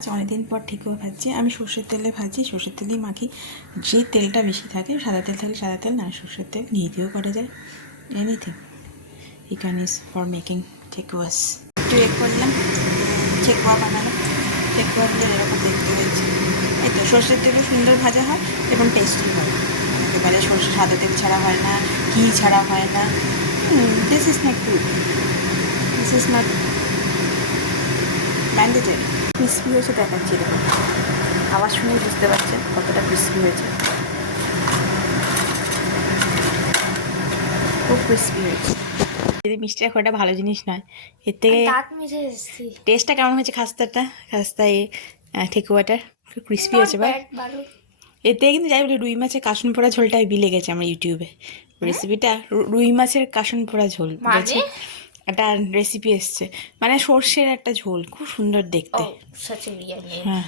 অনেকদিন পর ঠেকুয়া ভাজছি। আমি সর্ষের তেলে ভাজি, সর্ষের তেলেই মাখি। যে তেলটা বেশি থাকে, সাদা তেল থাকলে সাদা তেল, না সর্ষের তেল নিয়ে দিয়েও করা যায়। Anything you can use for making thekuas. একটু করলাম, ঠেকুয়া বানালাম। ঠেকুয়াগুলো এরকম দেখতে হয়েছে। এই তো সর্ষের তেলও সুন্দর ভাজা হয় এবং টেস্টি হয়। একেবারে সর্ষে সাদা তেল ছাড়া হয় না, ঘি ছাড়া হয় না। This is not good, this is not mandatory. Crispy হয়েছে দেখাচ্ছি, দেখুন আওয়াজ শুনেই বুঝতে পারছেন কতটা ক্রিসপি হয়েছে। খুব ক্রিসপি হয়েছে। যদি মিষ্টিটা খোয়াটা ভালো জিনিস নয়, এর থেকে টেস্টটা কেমন হয়েছে খাস্তা ঠেকুয়াটার খুব ক্রিসপি হয়েছে। বা এর থেকে কিন্তু যাই বলি, রুই মাছের কাসুন পোড়া ঝোলটা বিলে গেছে আমার ইউটিউবে রেসিপিটা। রুই মাছের কাসুন পোড়া ঝোল বলছে, একটা রেসিপি এসছে, মানে সর্ষের একটা ঝোল, খুব সুন্দর দেখতে। হ্যাঁ